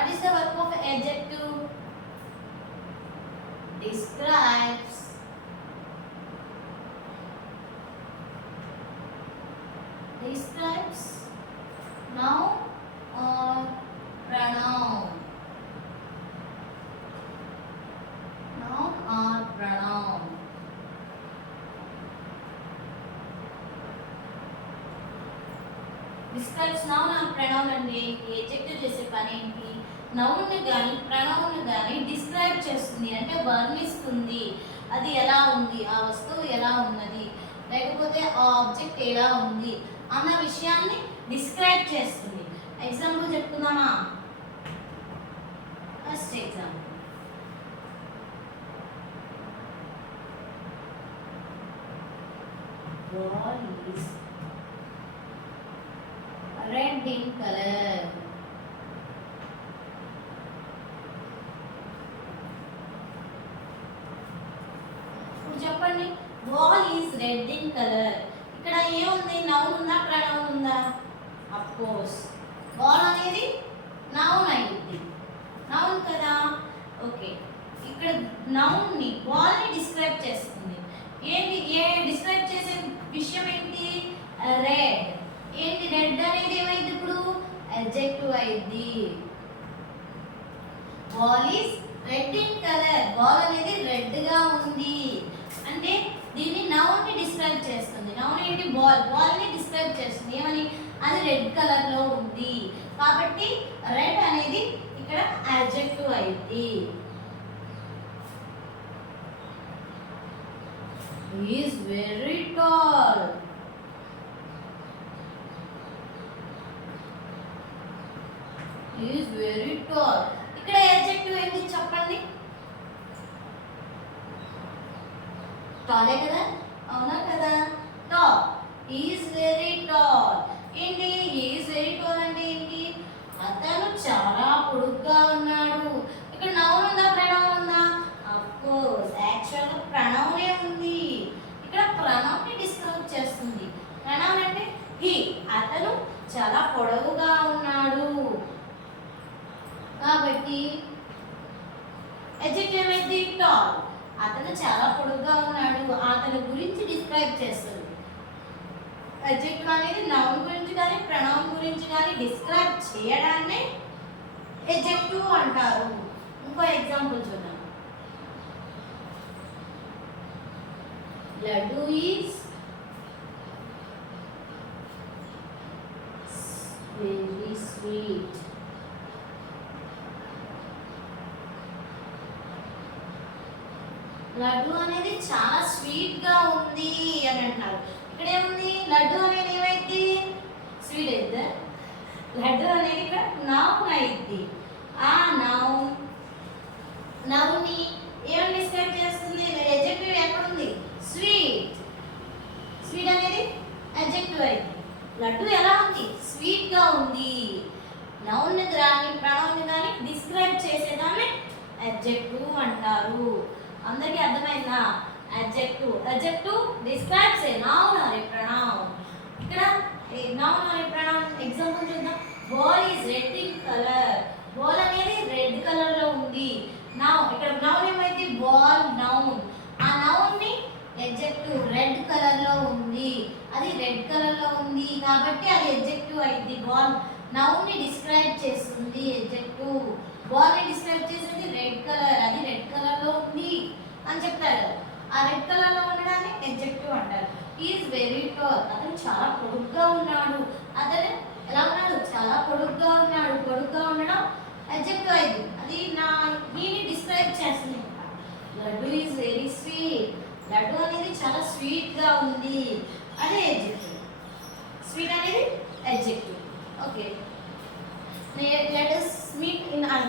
What is the verb of adjective? Describes. Describes noun or pronoun. Noun or pronoun. Describes noun or pronoun అంటే adjective చేసే పని ఏంటి? Noun ని గాని pronoun ని గాని డిస్క్రైబ్ చేస్తుంది అంటే వర్ణిస్తుంది. అది ఎలా ఉంది, ఆ వస్తువు ఎలా ఉన్నది, లేకపోతే ఆ ఆబ్జెక్ట్ ఎలా ఉంది అన్న విషయాన్ని డిస్క్రైబ్ చేస్తుంది. ఎగ్జాంపుల్ చెప్పుకుందామా? First example, ball is red in color. ఇప్పుడు చెప్పండి, ball is red in colour. ఇక్కడ ఏముంది? నౌన్ ఉందా, ప్రొనౌన్ ఉందా? అఫ్ కోర్స్ బాల్ అనేది నౌన్ అయింది, నౌన్ కదా. ఓకే, ఇక్కడ నౌన్ ని బాల్ ని డిస్క్రైబ్ చేస్తుంది. ఏంటి డిస్క్రైబ్ చేసే విషయం ఏంటి? రెడ్. ఏంటి రెడ్ అనేది ఏమైంది ఇప్పుడు? అడ్జెక్టివ్ అయింది. Ball is red in colour. Ball అనేది రెడ్ గా ఉంది అంటే దీన్ని నౌన్ ని డిస్క్రైబ్ చేస్తుంది. నౌన్ ఏంటి? బాల్. బాల్ ని డిస్క్రైబ్ చేస్తుంది ఏమని? అది రెడ్ కలర్ లో ఉంది కాబట్టి రెడ్ అనేది ఇక్కడ అడ్జెక్టివ్ అయింది. He is very tall. He is very tall. ఇక్కడ adjective ఏంటి చెప్పండి? టాలే కదా, అవునా కదా? tall. He is very tall. ఏంటి? He is very tall అంటే ఏంటి? అతను చాలా పొడుగ్గా ఉన్నాడు. ఇక్కడ నౌన్ ఉందా, ప్రొనౌన్ ఉందా? ఆఫ్ కోర్స్ యాక్చువల్ గా ప్రొనౌనే ఉంది. ఇక్కడ ప్రొనౌన్ ని డిస్క్రైబ్ చేస్తుంది. ప్రొనౌన్ అంటే హి. అతను చాలా పొడవుగా ఉన్నాడు కాబట్టి అడ్జెక్టివ్ ఏమైంది? టాల్. అతను చాలా పొడుగ్గా ఉన్నాడు, అతని గురించి డిస్క్రైబ్ చేస్తుంది. అడ్జెక్టివ్ అనేది నౌన్ గురించి కానీ ప్రొనౌన్ గురించి కానీ డిస్క్రైబ్ చేయడాన్ని అడ్జెక్టివ్ అంటారు. ఇంకో ఎగ్జాంపుల్ చూద్దాం. Laddu is very sweet. Laddu అనేది చాలా స్వీట్ గా ఉంది అని అంటున్నారు. ఇక్కడ ఏముంది? లడ్డు అనేది ఏమైంది? స్వీట్ అయితే లడ్డు అనేది ఇక్కడ నౌన్ అయింది. ఆ నౌన్ ని ఏమని డిస్క్రైబ్ చేస్తుంది? అడ్జెక్టివ్ ఎక్కడ ఉంది? స్వీట్. స్వీట్ అనేది అడ్జెక్టివ్ అయింది. లడ్డు ఎలా ఉంది? స్వీట్ గా ఉంది. నౌన్ ని కానీ ప్రొనౌన్ ని కానీ డిస్క్రైబ్ చేసేదాన్ని అడ్జెక్టివ్ అంటారు. అందరికీ అర్థమైందా? adjective describes a noun or a pronoun. ఇక్కడ noun or a pronoun example చూద్దాం. ball is red in color. ball అనేది రెడ్ కలర్ లో ఉంది. ఇక్కడ noun ఏమైంది? ball noun. ఆ noun ని adjective రెడ్ కలర్ లో ఉంది. అది రెడ్ కలర్ లో ఉంది కాబట్టి అది adjective అయింది. ball noun ని డిస్క్రైబ్ చేస్తుంది adjective. ball ని డిస్క్రైబ్ చేసేది రెడ్ కలర్, అది రెడ్ కలర్ లో ఉంది అని చెప్తారు. ఆ రెడ్ కలర్ లో ఉండడాన్ని అడ్జెక్టివ్ అంటారు. He is very tall. అతను చాలా పొడుగ్గా ఉన్నాడు. అతను ఎలా ఉన్నాడు? చాలా పొడుగ్గా ఉన్నాడు. పొడుగ్గా ఉండడం అడ్జెక్టివ్ అయింది. అది దీన్ని డిస్క్రైబ్ చేస్తుంది. Laddu is very sweet. Laddu అనేది చాలా స్వీట్ గా ఉంది, అదే అడ్జెక్టివ్. స్వీట్ అనేది adjective. Okay, let us meet in our